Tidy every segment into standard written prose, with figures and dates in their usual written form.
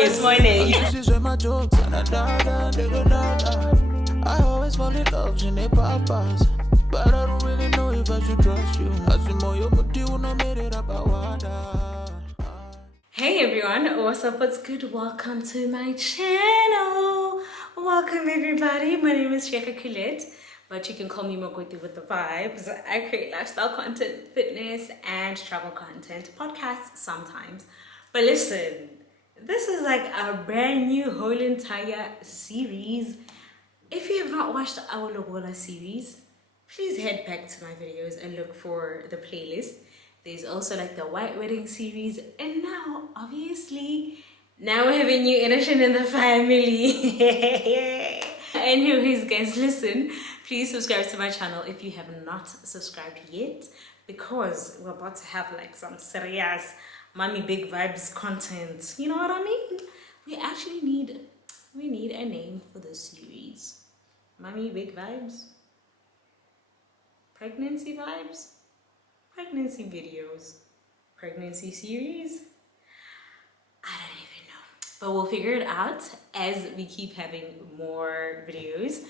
this morning. I always fall in love in the papas, but I don't really know if I should trust you. Hey everyone, what's up, what's good? Welcome to my channel. Welcome everybody. My name is Sheikha Collette, but you can call me Mogoti with the vibes. I create lifestyle content, fitness and travel content, podcasts sometimes. But listen, this is like a brand new whole entire series. If you have not watched the Our Lobola series, please head back to my videos and look for the playlist. There's also like the White Wedding series, and now obviously now we have a new addition in the family. Anyways guys, listen, please subscribe to my channel if you have not subscribed yet, because we're about to have like some serious mommy big vibes content. You know what I mean? We actually need a name for the series. Mommy big vibes, pregnancy vibes, pregnancy videos, pregnancy series. I don't even know, but we'll figure it out as we keep having more videos.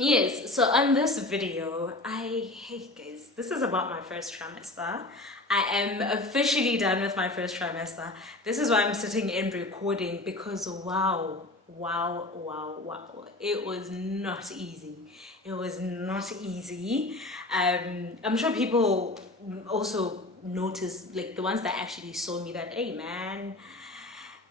Yes, so on this video, hey guys, this is about my first trimester. I am officially done with my first trimester. This is why I'm sitting and recording, because wow, it was not easy. It was not easy. I'm sure people also noticed, like the ones that actually saw me, that hey man,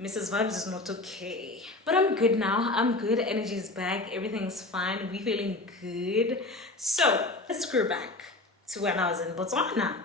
Mrs. Vibes is not okay. But I'm good now. I'm good. Energy is back. Everything's fine. We're feeling good. So let's screw back to when I was in Botswana.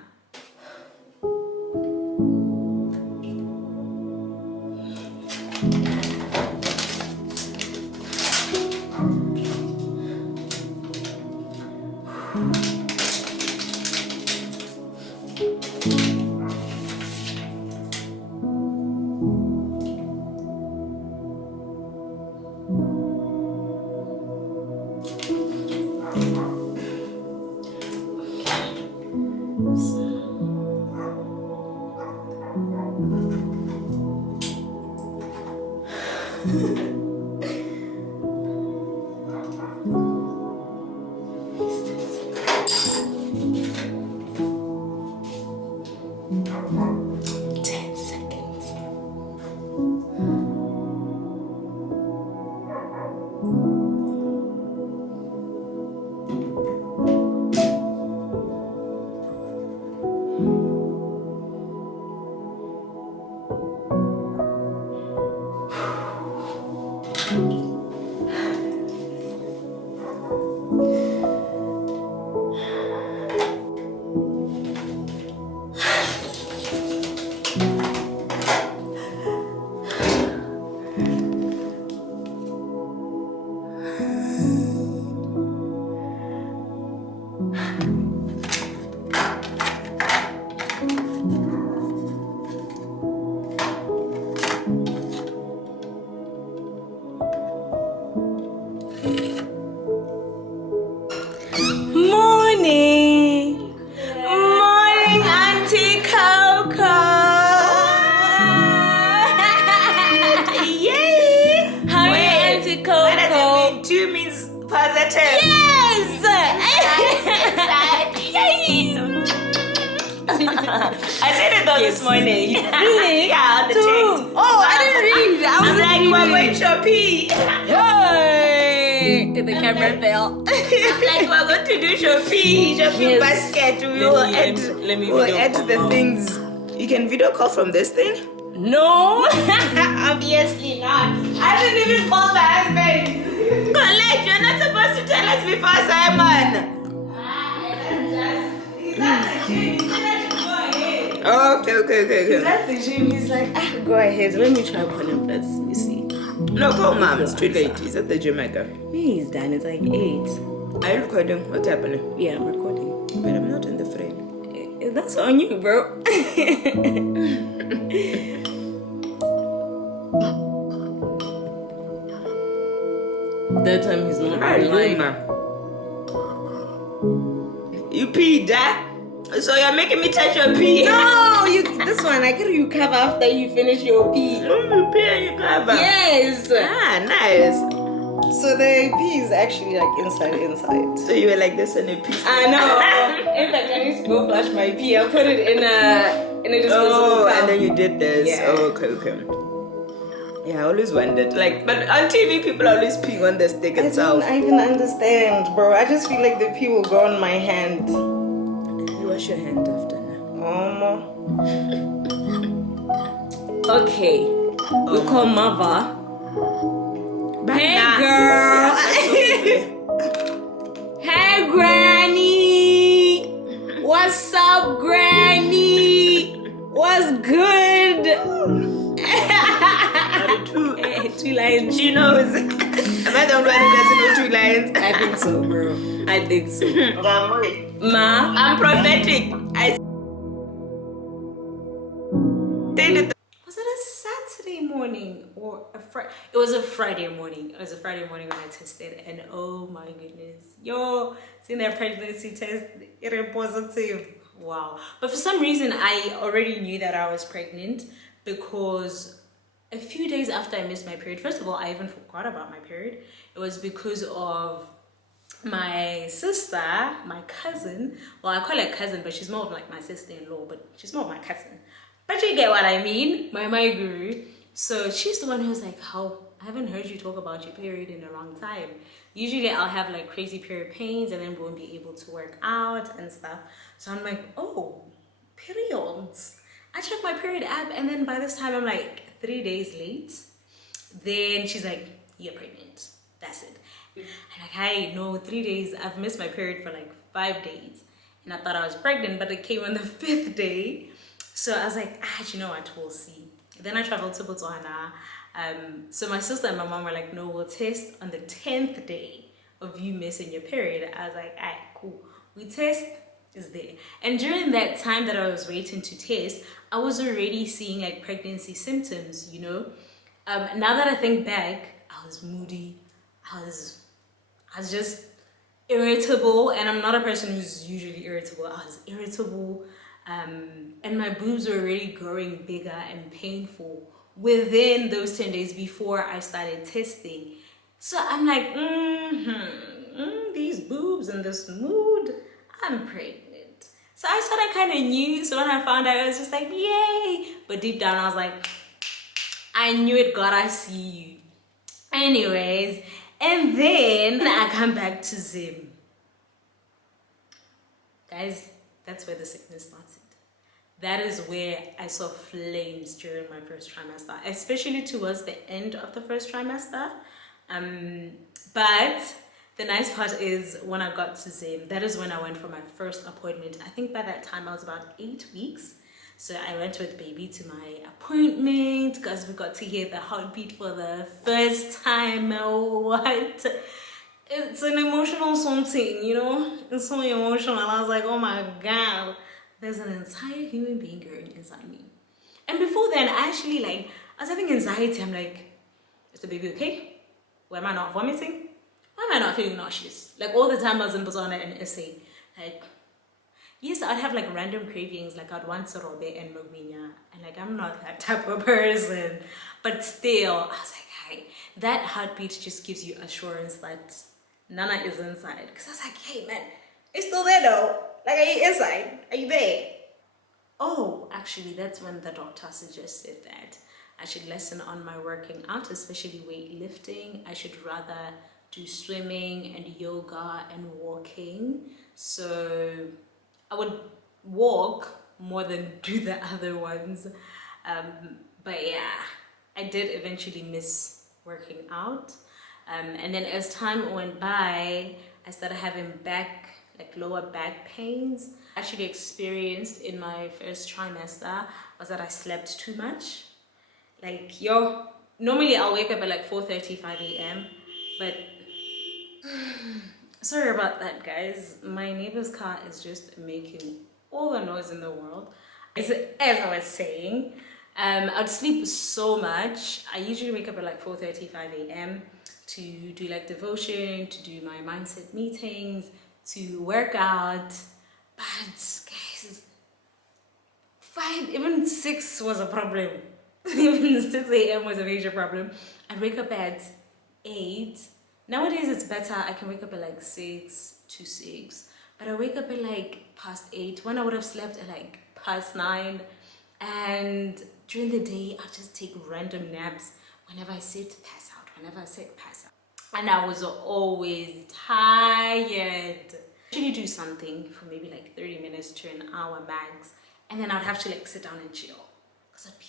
I said it though this morning. Really? Yeah, on the text. Oh, I didn't read. I was like, we're going shopping. Hey! The camera fell. Like, we're going to do shopping basket. We'll add the things. You can video call from this thing? No. Obviously not. I didn't even call my husband. Collette, you're not supposed to tell us before Simon. Okay. Is that the gym? He's like, go ahead. Let me try calling him first. You see. No, call mom. It's too late. He's at the gym, I go. He's done. It's like 8. Are you recording? What's happening? Yeah, I'm recording. But I'm not in the frame. That's on you, bro. That time he's not lying. You peed, Dad? So you're making me touch your pee? No, this one, I get you cover after you finish your pee. You pee and you cover? Yes. Ah, nice. So the pee is actually like inside. So you were like this in a pee? I know. In fact, I need to go flush my pee. I put it in a disposable cup. And then you did this. Yeah. Oh, okay. Yeah, I always wondered. Like, but on TV, people always pee on the stick itself. I don't even understand, bro. I just feel like the pee will go on my hand. You wash your hand after now. Okay. We call mother. Hey, Nah. girl. Hey, granny. What's up, granny? What's good? Two lines. She knows. Am I the only one who doesn't know 2 lines? I think so, bro. I think so. Ma, I'm prophetic. I said it. was it a Saturday morning or a Friday? It was a Friday morning. It was a Friday morning when I tested, and oh my goodness, yo, seeing that pregnancy test, it was positive. Wow. But for some reason, I already knew that I was pregnant because a few days after I missed my period, first of all, I even forgot about my period. It was because of my sister, my cousin. Well, I call her cousin, but she's more of like my sister-in-law, but she's more of my cousin. But you get what I mean? My guru. So she's the one who's like, how I haven't heard you talk about your period in a long time. Usually I'll have like crazy period pains and then won't be able to work out and stuff. So I'm like, oh, periods. I checked my period app, and then by this time I'm like 3 days late. Then she's like, you're pregnant. That's it. I'm like, hey, no, 3 days. I've missed my period for like 5 days. And I thought I was pregnant, but it came on the 5th day. So I was like, you know what, we'll see. Then I traveled to Botswana. So my sister and my mom were like, no, we'll test on the 10th day of you missing your period. I was like, cool. We test, is there. And during that time that I was waiting to test, I was already seeing like pregnancy symptoms, you know. Now that I think back, I was moody. I was just irritable, and I'm not a person who's usually irritable. I was irritable, and my boobs were already growing bigger and painful within those 10 days before I started testing. So I'm like, these boobs and this mood, I'm pregnant. So I sort of kind of knew. So when I found out, I was just like, yay. But deep down, I was like, I knew it, God, I see you. Anyways, and then I come back to Zim. Guys, that's where the sickness started. That is where I saw flames during my first trimester, especially towards the end of the first trimester. But the nice part is when I got to Zim, that is when I went for my first appointment. I think by that time I was about 8 weeks. So I went with baby to my appointment because we got to hear the heartbeat for the first time. What? It's an emotional something, you know? It's so emotional. I was like, oh my God, there's an entire human being growing inside me. And before then, I was having anxiety. I'm like, is the baby okay? Why am I not vomiting? Why am I not feeling nauseous? Like all the time I was in Botswana and SA, like, yes, I'd have like random cravings, like I'd want Sorobe and Mogwinya, and like I'm not that type of person, but still, I was like, hey, that heartbeat just gives you assurance that Nana is inside. Because I was like, hey man, it's still there though. Like, are you inside? Are you there? Oh, actually, that's when the doctor suggested that I should lessen on my working out, especially weightlifting. I should rather do swimming and yoga and walking. So I would walk more than do the other ones. But yeah, I did eventually miss working out. And then as time went by, I started having lower back pains. Actually experienced in my first trimester was that I slept too much. Like, normally I'll wake up at like 4:35 a.m. But sorry about that, guys. My neighbor's car is just making all the noise in the world. As I was saying, I'd sleep so much. I usually wake up at like 4:35 a.m. to do like devotion, to do my mindset meetings, to work out. But guys, even 6 was a problem. Even 6 a.m. was a major problem. I'd wake up at 8. Nowadays it's better. I can wake up at like 6 to 6. But I wake up at like past 8 when I would have slept at like past 9. And during the day, I'll just take random naps whenever I said pass out, whenever I said pass out. And I was always tired. Actually do something for maybe like 30 minutes to an hour max. And then I'd have to like sit down and chill. Because I'd be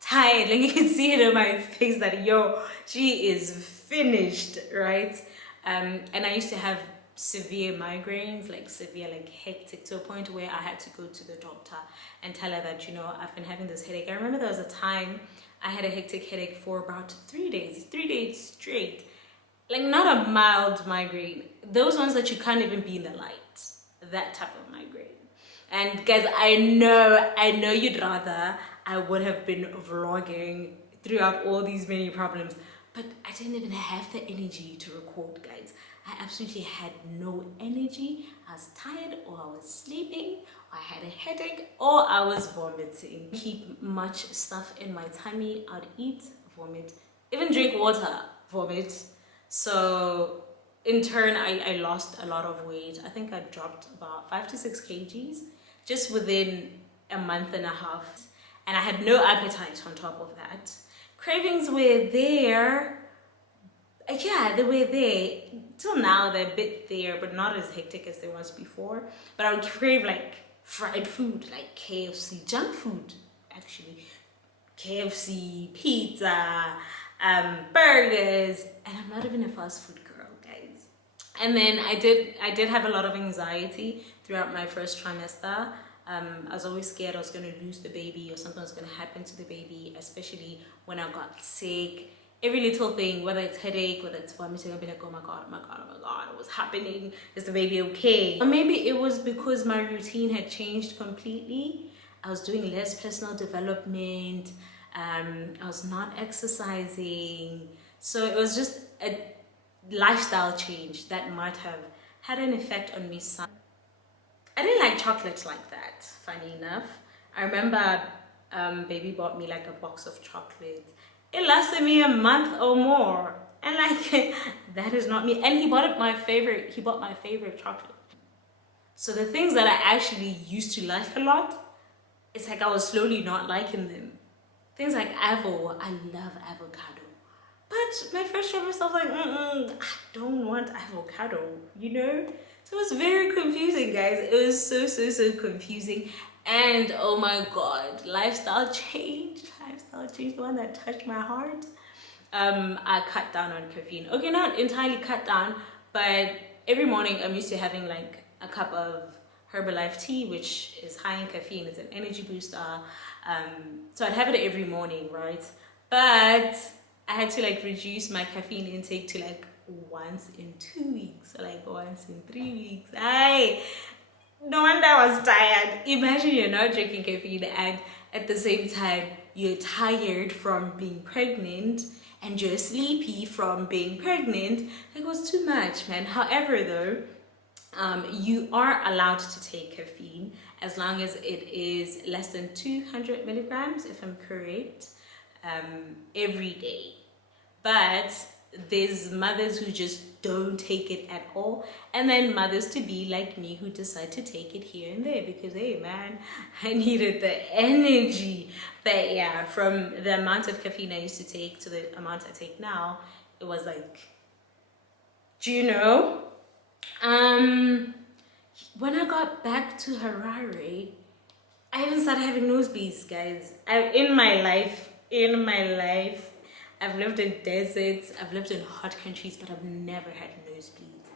tired. Like you can see it in my face that, yo, she is finished, right? And I used to have severe migraines, like severe, like hectic, to a point where I had to go to the doctor and tell her that, you know, I've been having this headache. I remember there was a time I had a hectic headache for about 3 days straight. Like not a mild migraine, those ones that you can't even be in the light, that type of migraine. And guys, I know you'd rather I would have been vlogging throughout all these many problems, but I didn't even have the energy to record, guys. I absolutely had no energy. I was tired, or I was sleeping, or I had a headache, or I was vomiting. Keep much stuff in my tummy. I'd eat, vomit, even drink water, vomit. So in turn, I lost a lot of weight. I think I dropped about 5 to 6 kgs just within a month and a half. And I had no appetite on top of that. Cravings were there. Yeah, they were there. Till now, they're a bit there, but not as hectic as they was before. But I would crave like fried food, like KFC, junk food, actually. KFC, pizza, burgers. And I'm not even a fast food girl, guys. And then I did have a lot of anxiety throughout my first trimester. I was always scared I was going to lose the baby or something was going to happen to the baby, especially when I got sick. Every little thing, whether it's headache, whether it's vomiting, I'll be like, oh my god, what's happening? Is the baby okay? Or maybe it was because my routine had changed completely. I was doing less personal development. I was not exercising. So it was just a lifestyle change that might have had an effect on me. I didn't like chocolates like that, funny enough. I remember baby bought me like a box of chocolate. It lasted me a month or more. And like, that is not me. And he bought my favorite chocolate. So the things that I actually used to like a lot, it's like I was slowly not liking them. Things like apple, I love avocado. But my first trimester, I was like, I don't want avocado, you know? So it was very confusing, guys. It was so confusing. And oh my god, lifestyle change, the one that touched my heart. I cut down on caffeine. Okay, not entirely cut down, but every morning I'm used to having like a cup of Herbalife tea, which is high in caffeine. It's an energy booster. So I'd have it every morning, right? But I had to like reduce my caffeine intake to like once in 2 weeks, or like once in 3 weeks. No wonder I was tired. Imagine you're not drinking caffeine and at the same time you're tired from being pregnant and you're sleepy from being pregnant. It was too much, man. However though, you are allowed to take caffeine as long as it is less than 200 milligrams, if I'm correct, every day. But there's mothers who just don't take it at all, and then mothers to be like me who decide to take it here and there because, hey man, I needed the energy. But yeah, from the amount of caffeine I used to take to the amount I take now, it was like, do you know? When I got back to Harare, I even started having nosebleeds, guys. In my life, I've lived in deserts, I've lived in hot countries, but I've never had nosebleeds.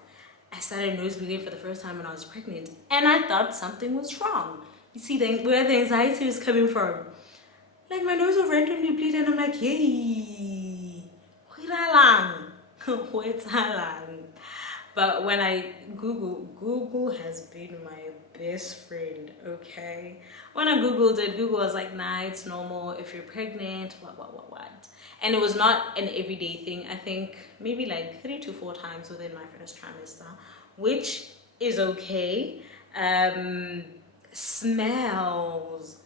I started nosebleeding for the first time when I was pregnant, and I thought something was wrong. You see where the anxiety was coming from. Like my nose will randomly bleed, and I'm like, yay, where's But when I Google has been my best friend, okay? When I Googled it, Google was like, nah, it's normal if you're pregnant, what. And it was not an everyday thing. I think maybe like 3 to 4 times within my first trimester, which is okay. Smells.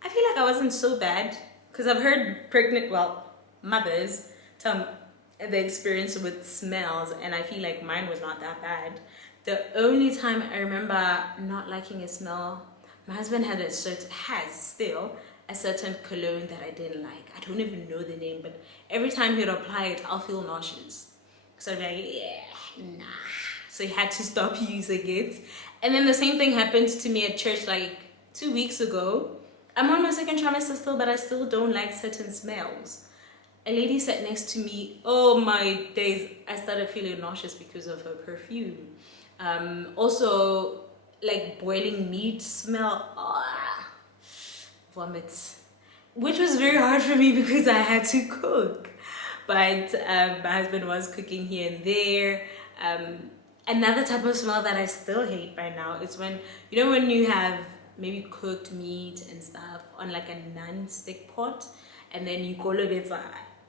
I feel like I wasn't so bad because I've heard mothers tell the experience with smells, and I feel like mine was not that bad. The only time I remember not liking a smell, my husband has still a certain cologne that I didn't like. I don't even know the name, but every time he'd apply it, I'll feel nauseous. So I'd be like, yeah, nah. So he had to stop using it. And then the same thing happened to me at church like 2 weeks ago. I'm on my second trimester still, but I still don't like certain smells. A lady sat next to me. Oh my days, I started feeling nauseous because of her perfume. Also, like boiling meat smell, vomit, which was very hard for me because I had to cook. But my husband was cooking here and there. Another type of smell that I still hate by now is when you have maybe cooked meat and stuff on like a non-stick pot, and then you call it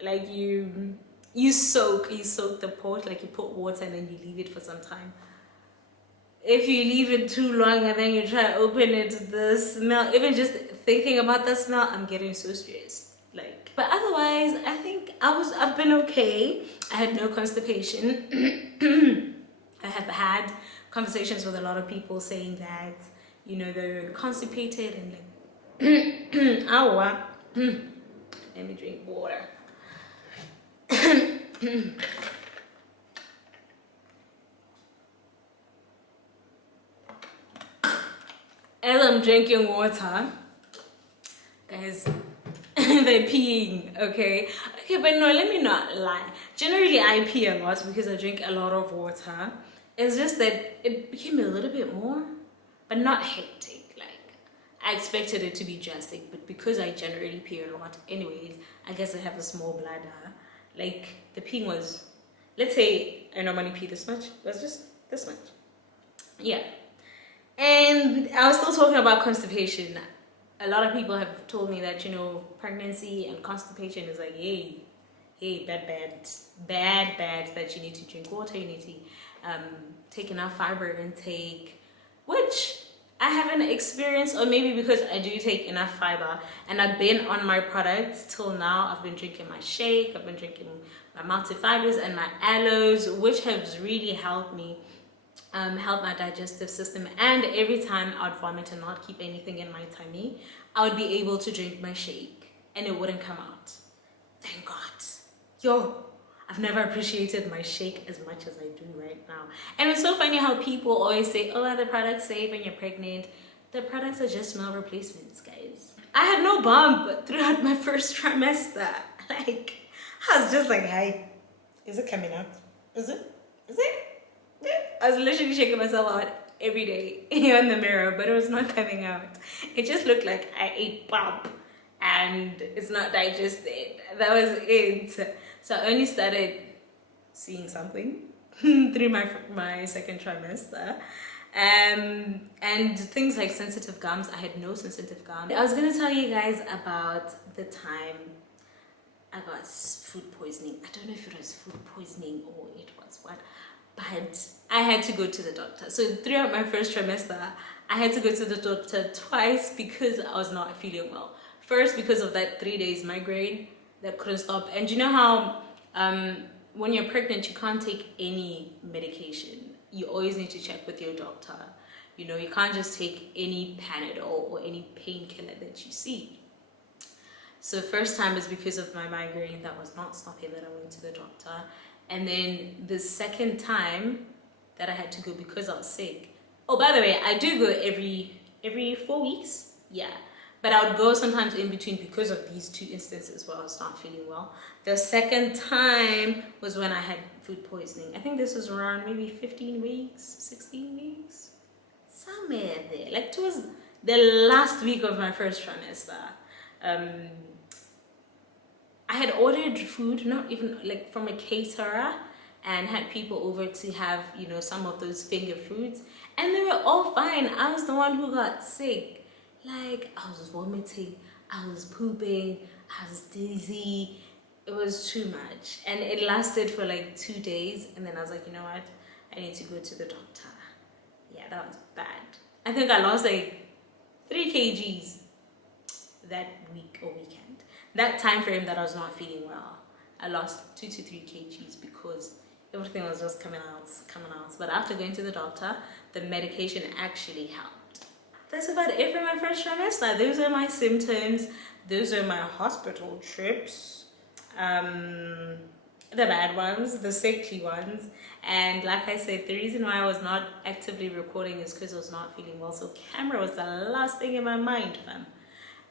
like you soak the pot, like you put water and then you leave it for some time. If you leave it too long and then you try to open it, the smell, even just thinking about the smell, I'm getting so stressed. Like, but otherwise, I think I've been okay. I had no constipation. I have had conversations with a lot of people saying that, they're constipated and like, let me drink water. As I'm drinking water, guys, they're peeing, okay, but no, let me not lie. Generally, I pee a lot because I drink a lot of water. It's just that it became a little bit more, but not hectic. Like, I expected it to be drastic, but because I generally pee a lot anyways, I guess I have a small bladder. Like, the peeing was, let's say I normally pee this much, it was just this much. Yeah. And I was still talking about constipation. A lot of people have told me that, pregnancy and constipation is like, hey, bad, that you need to drink water, you need to take enough fiber intake, which I haven't experienced, or maybe because I do take enough fiber and I've been on my products till now. I've been drinking my shake, I've been drinking my multifibers and my aloes, which has really helped me help my digestive system. And every time I would vomit and not keep anything in my tummy, I would be able to drink my shake and it wouldn't come out. Thank God. Yo, I've never appreciated my shake as much as I do right now. And it's so funny how people always say, oh, are the products safe when you're pregnant? The products are just smell replacements, guys. I had no bump throughout my first trimester. Like, I was just like, hey, is it coming out? Is it? I was literally checking myself out every day in the mirror, but it was not coming out. It just looked like I ate pop and it's not digested. That was it. So I only started seeing something through my second trimester. And things like sensitive gums. I had no sensitive gums. I was gonna tell you guys about the time I got food poisoning. I don't know if it was food poisoning or it was what, but I had to go to the doctor. So throughout my first trimester, I had to go to the doctor twice because I was not feeling well. First, because of that 3 days migraine that couldn't stop. And you know how when you're pregnant, you can't take any medication. You always need to check with your doctor. You can't just take any Panadol or any painkiller that you see. So the first time is because of my migraine that was not stopping, that I went to the doctor. And then the second time that I had to go because I was sick. Oh, by the way, I do go every 4 weeks. Yeah. But I would go sometimes in between because of these two instances where I was not feeling well. The second time was when I had food poisoning. I think this was around maybe 15 weeks, 16 weeks. Somewhere there. Like towards the last week of my first trimester. I had ordered food, not even like from a caterer, and had people over to have, some of those finger foods. And they were all fine. I was the one who got sick. Like, I was vomiting, I was pooping, I was dizzy. It was too much. And it lasted for like 2 days. And then I was like, you know what? I need to go to the doctor. Yeah. that was bad. I think I lost like 3 kgs that week or weekend. That time frame that I was not feeling well, I lost 2 to 3 kgs because everything was just coming out. But after going to the doctor, the medication actually helped. That's about it for my first trimester. Those are my symptoms. Those are my hospital trips. The bad ones, the sickly ones. And like I said, the reason why I was not actively recording is because I was not feeling well. So camera was the last thing in my mind, fam.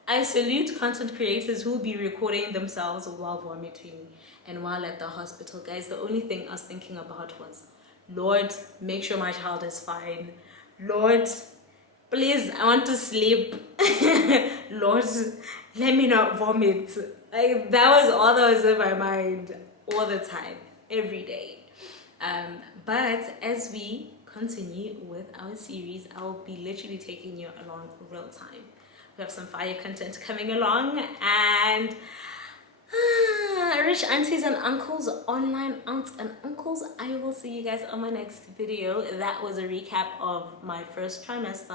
I salute content creators who will be recording themselves while vomiting and while at the hospital. Guys, the only thing I was thinking about was, Lord, make sure my child is fine. Lord, please, I want to sleep. Lord, let me not vomit. Like, that was all that was in my mind all the time, every day. But as we continue with our series, I'll be literally taking you along real time. We have some fire content coming along, and rich aunties and uncles, online aunts and uncles, I will see you guys on my next video. That was a recap of my first trimester,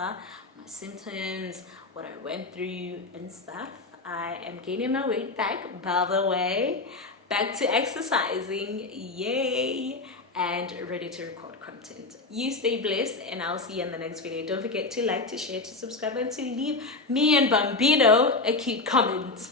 my symptoms, what I went through and stuff. I am gaining my weight back, by the way, back to exercising, yay, and ready to record content. You stay blessed, and I'll see you in the next video. Don't forget to like, to share, to subscribe, and to leave me and Bambino a cute comment.